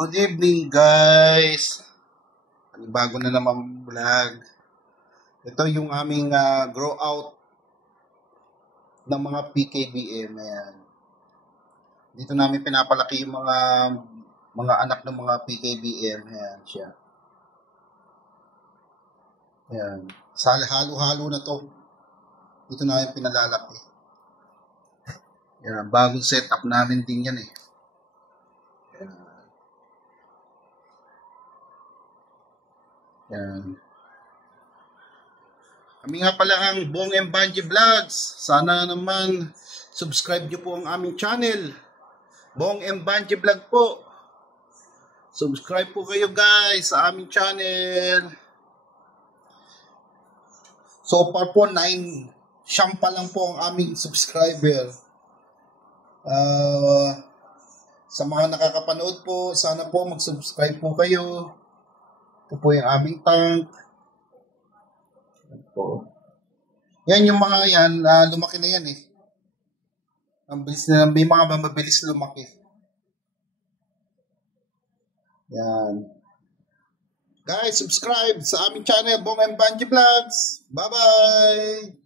Good evening guys. Bago na naman vlog. Ito yung aming grow out ng mga PKBM. Ayan. Dito namin pinapalaki yung mga anak ng mga PKBM. Ayan siya. Ayan. Halo-halo na to. Dito namin pinalalaki. Ayan. Bagong setup namin din yan eh. Yan. Kami nga pala ang Bong Banji Vlogs. Sana naman subscribe nyo po ang aming channel. Bong Banji Vlog po. Subscribe po kayo guys sa aming channel. So far po 9 pa lang po ang aming subscriber. Sa mga nakakapanood po, sana po mag-subscribe po kayo. Ito po yung aming tank. Yan yung mga yan, lumaki na yan eh. Ang bilis na, may mga mabilis lumaki. Yan. Guys, subscribe sa aming channel, Bong Banji Vlogs. Bye-bye!